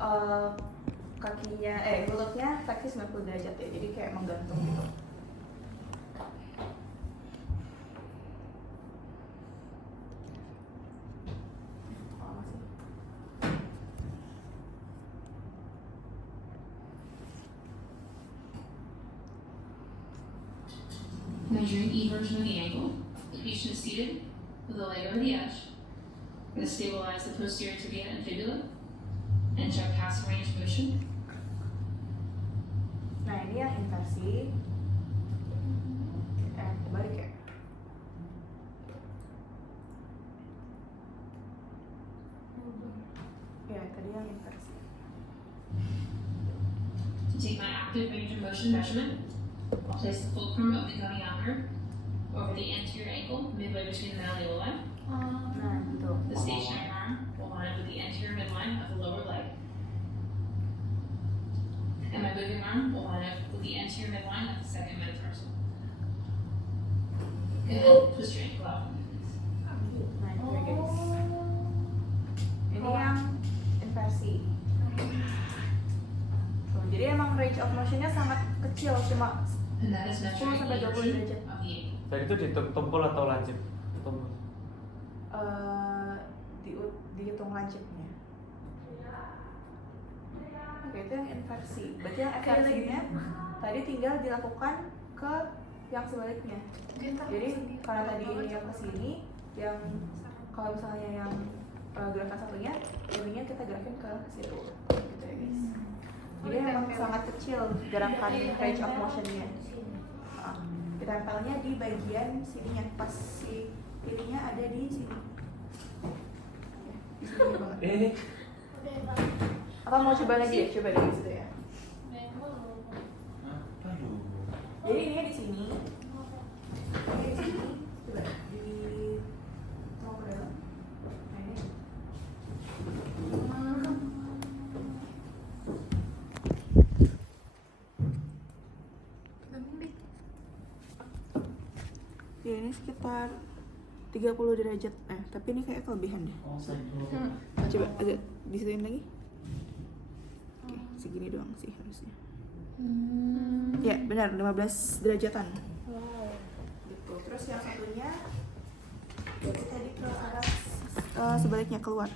uh, lututnya fleksi 90 derajat ya, jadi kayak menggantung gitu. Measuring E version of the ankle. The patient is seated with a leg over the edge. We're going to stabilize the posterior tibia and fibula and check passive range of motion. Nah ini yang inversi. Balik ya. Ya tadi yang inversi. To take my active range of motion measurement, I'll place the fulcrum of the goniometer over the anterior ankle, midway between the malleoli. Nah, betul. The stationary arm will line with the anterior midline of the lower leg. And my moving arm will line up with the anterior midline of the second metatarsal. Good. Twist your ankle out. Nah, itu ya guys. Ini yang inversi. Tuh, jadi emang range of motionnya sangat kecil, cuma And that is 10 measuring sampai the 20 version derajat. of the ankle. Dan itu ditumpul atau lancip? Tumpul. Dihitung lancipnya. Oke, itu yang inversi. Berarti yang eversinya tadi tinggal dilakukan ke yang sebaliknya. Jadi karena tadi ini yang ke sini, yang kalau misalnya yang gerakan satunya, ininya kita gerakin ke situ. Gitu ya guys. Jadi memang sangat kecil gerakan range of motionnya. Ditempelnya di bagian sininya, pas si ininya ada di sini. Di sini banget. Apa mau coba lagi ya? Coba dari situ ya. Jadi ini di sini. Ini di sini. Coba di mau ke dalam. Nah ini. Ya ini sekitar 30 derajat. Tapi ini kayak kelebihan deh. Coba agak disituin lagi. Oke, segini doang sih harusnya. Ya, benar 15 derajatan. Wow. Gitu. Terus yang satunya jadi tadi ke arah sebaliknya keluar.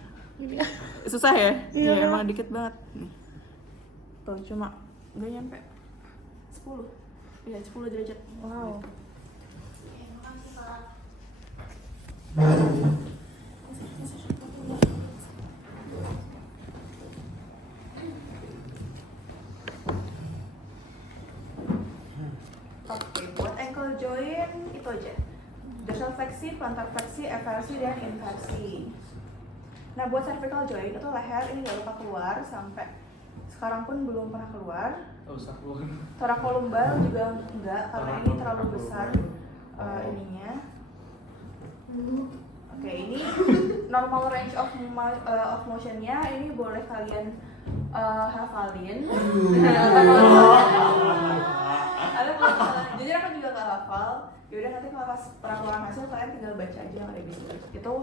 Susah ya? Iya. Ya, emang dikit banget. Nih. Tuh, cuma nggak nyampe 10. Ya, 10 derajat. Wow. Oke, buat ankle joint itu aja. Dorsal fleksi, plantar fleksi, eversi, dan inversi. Nah, buat cervical joint itu leher ini nggak lupa keluar sampai sekarang pun belum pernah keluar. Usah keluar. Thoracolumbar juga enggak karena ini terlalu besar ininya. Oke, ini normal range of motionnya ini boleh kalian hafalin. Ada jujur aku juga nggak hafal. Yaudah nanti kalau pas pelaporan hasil kalian tinggal baca aja yang ada di situ. Itu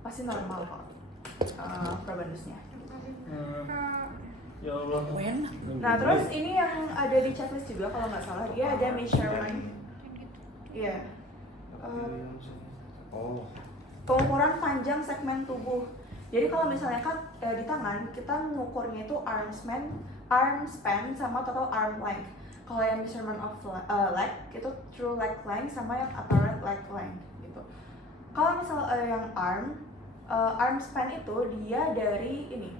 pasti normal kok probandusnya. Ya Allah. Nah terus ini yang ada di checklist juga kalau nggak salah dia ada measurement. Iya. Pengukuran panjang segmen tubuh. Jadi kalau misalnya kan di tangan kita mengukurnya itu arm span sama total arm length. Kalau yang measurement of leg itu true leg length sama yang apparent leg length gitu. Kalau misal yang arm span itu dia dari ini,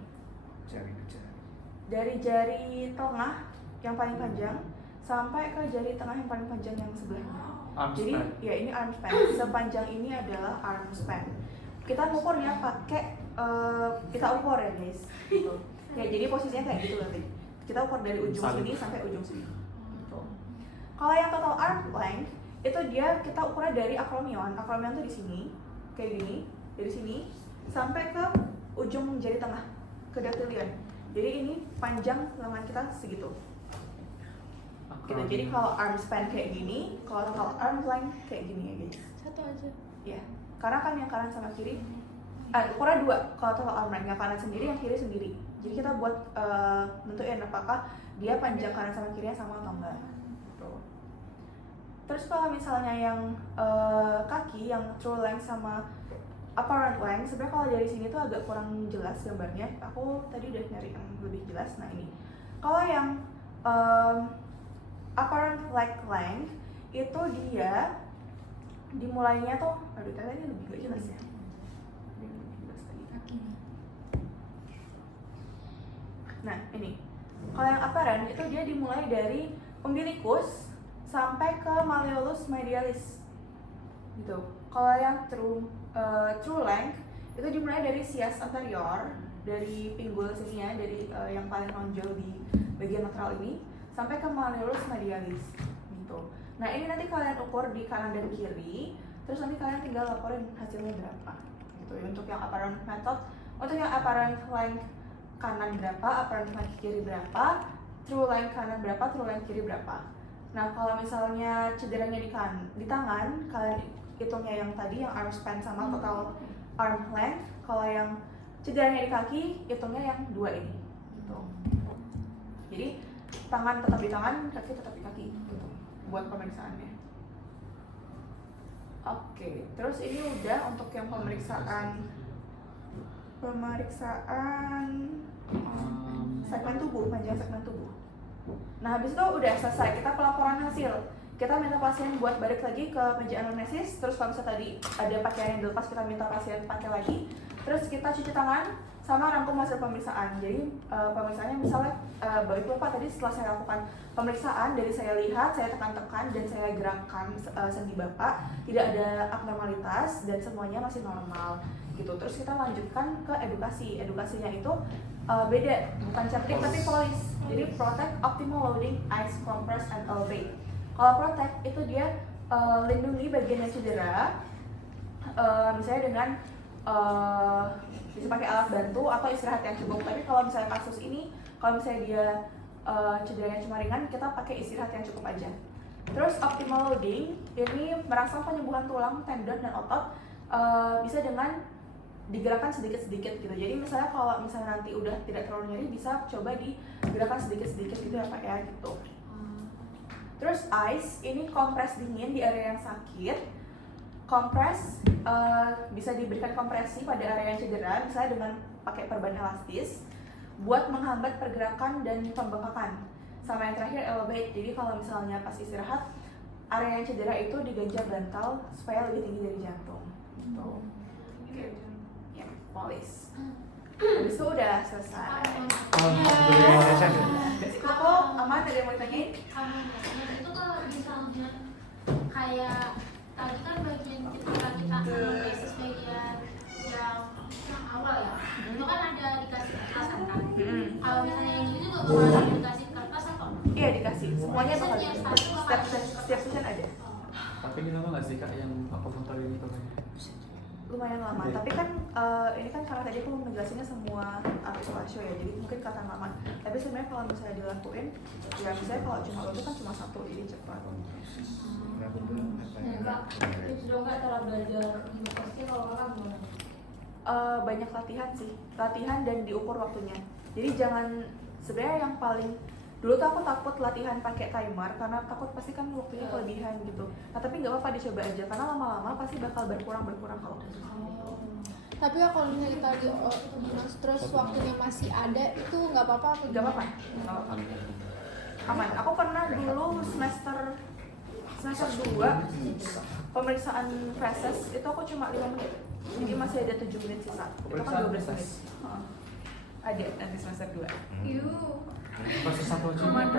dari jari tengah yang paling panjang sampai ke jari tengah yang paling panjang yang sebelahnya. Arm Jadi span. ya ini arm span. Sepanjang ini adalah arm span. Kita ngukurnya pakai kita ukur ya guys. Gitu. Ya jadi posisinya kayak gitu nanti. Kita ukur dari ujung sini sampai ujung sini. Gitu. Kalau yang total arm length itu dia kita ukurnya dari acromion. Acromion tuh di sini kayak gini, dari sini sampai ke ujung jari tengah ke dactylion. Jadi ini panjang lengan kita segitu. Gitu. Jadi kalau arm span kayak gini, kalau total arm length kayak gini ya guys. Satu aja. Ya, karena kan yang kanan sama kiri, ukuran 2 kalau total arm length, yang kanan sendiri, yang kiri sendiri. Jadi kita buat nentuin apakah dia panjang kanan sama kirinya sama atau enggak. Gitu. Terus kalau misalnya yang kaki, yang true length sama apparent length, sebenarnya kalau dari sini tuh agak kurang jelas gambarnya. Aku tadi udah nyari yang lebih jelas. Nah ini, kalau yang apparent leg length itu dia dimulainya tuh, aduh tadi lebih gak jelas ya. Nah ini, kalau yang apparent itu dia dimulai dari umbilicus sampai ke malleolus medialis, gitu. Kalau yang true length itu dimulai dari sias anterior, dari pinggul sini ya, dari yang paling nonjol di bagian lateral ini sampai ke malleolus medialis, gitu. Nah ini nanti kalian ukur di kanan dan kiri, terus nanti kalian tinggal laporin hasilnya berapa, gitu. Untuk yang apparent method, untuk yang apparent length kanan berapa, apparent length kiri berapa, true length kanan berapa, true length kiri berapa. Nah kalau misalnya cederanya di tangan, kalian hitungnya yang tadi, yang arm span sama total arm length. Kalau yang cederanya di kaki, hitungnya yang dua ini, gitu. Jadi tangan tetap di tangan, kaki tetap di kaki, gitu, buat pemeriksaannya. Oke, terus ini udah untuk yang pemeriksaan segmen tubuh, panjang segmen tubuh. Nah habis itu udah selesai, kita pelaporan hasil. Kita minta pasien buat balik lagi ke meja anamnesis. Terus kalau misalnya tadi ada pakaian yang dilepas, kita minta pasien pakai lagi. Terus kita cuci tangan sama rangkum hasil pemeriksaan. Jadi pemeriksaannya misalnya balik lupa tadi setelah saya lakukan pemeriksaan, dari saya lihat, saya tekan-tekan dan saya gerakkan sendi bapak, tidak ada abnormalitas dan semuanya masih normal, gitu. Terus kita lanjutkan ke edukasi. Edukasinya itu beda, bukan ceplik tapi polis. Jadi protect, optimal loading, ice, compress, and elevate. Kalau protect itu dia lindungi bagian yang cedera, misalnya dengan bisa pakai alat bantu atau istirahat yang cukup. Tapi kalau misalnya kasus ini, kalau misalnya dia cederanya cuma ringan, kita pakai istirahat yang cukup aja. Terus optimal loading ini merangsang penyembuhan tulang, tendon, dan otot, bisa dengan digerakkan sedikit-sedikit gitu. Jadi misalnya kalau misalnya nanti udah tidak terlalu nyeri, bisa coba digerakkan sedikit-sedikit gitu ya Pak ya, gitu. Terus ice, ini kompres dingin di area yang sakit. Kompres, bisa diberikan kompresi pada area yang cedera, misalnya dengan pakai perban elastis, buat menghambat pergerakan dan pembengkakan. Sama yang terakhir elevate, jadi kalau misalnya pas istirahat, area yang cedera itu diganjar bantal supaya lebih tinggi dari jantung. Gitu. Oke. Ya, polis. Habis itu udah selesai. Alhamdulillah session. Koko, aman, ada yang mau ditanyain? Itu kalau misalnya kayak tadi kan bagian ketika kita analisis bagian yang awal ya, itu kan ada dikasih kertasan kan. Kalau misalnya yang ini juga bakal dikasih kertas atau? Iya dikasih, semuanya bakal Setiap dikasih. satu bakal Setiap session ada. Tapi kita tuh nggak sih kak yang apa motor ini tuh? Lumayan lama, Oke. tapi kan ini kan karena tadi aku ngejelasinnya semua ratio ya, jadi mungkin kata lama. Tapi sebenarnya kalau misalnya dilakuin, ya misalnya kalau cuma lo itu kan cuma satu, jadi cepat. Tips dong nggak cara belajar inovasi kalau orang gimana? Banyak latihan sih, latihan dan diukur waktunya. Jadi jangan, sebenarnya yang paling dulu tuh aku takut latihan pakai timer karena takut pasti kan waktunya kelebihan gitu. Nah tapi nggak apa-apa dicoba aja karena lama-lama pasti bakal berkurang kalau Tapi ya kalau misalnya kita lagi dinas terus waktunya masih ada itu nggak apa-apa apa nggak apa-apa, aman. Aku pernah dulu semester 2 pemeriksaan preses itu aku cuma 5 menit, jadi masih ada 7 menit sisa. Itu kan 12 menit. Ada nanti semester 2. Proses satu aja. Blok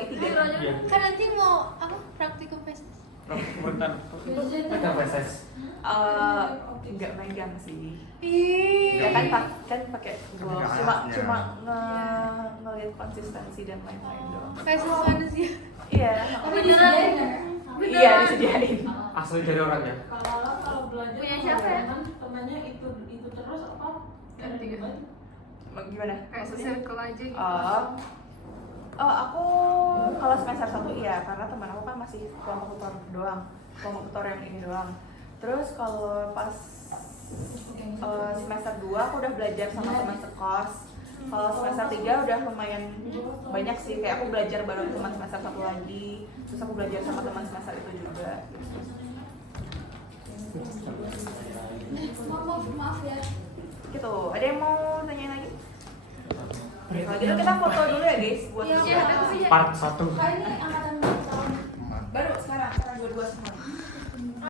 I3. Iya. kan nanti mau apa praktikum PSS Bukan. Kita proses. Nggak megang sih. ih Ya kan pakai gloves, cuma ngelihat konsistensi dan lain-lain doang. PSS mana sih Iya. Tapi disediain Iya disediain. Asli dari orang ya. Kalau belajar Punya siapa ya? temannya itu terus apa? Ganti baju. Gimana? Kayak Maksudnya? circle aja gitu. Aku kalau semester 1 iya, karena teman aku kan masih kelompok tutor doang, kelompok tutor yang ini doang. Terus kalau pas semester 2 aku udah belajar sama teman sekos. Kalau semester 3 udah lumayan banyak sih, kayak aku belajar bareng teman semester 1 lagi, terus aku belajar sama teman semester itu juga. Maaf ya. Gitu. Ada yang mau tanyain lagi? Kalau gitu kita foto dulu ya guys buat Iya, video. Part 1. Ini angkatan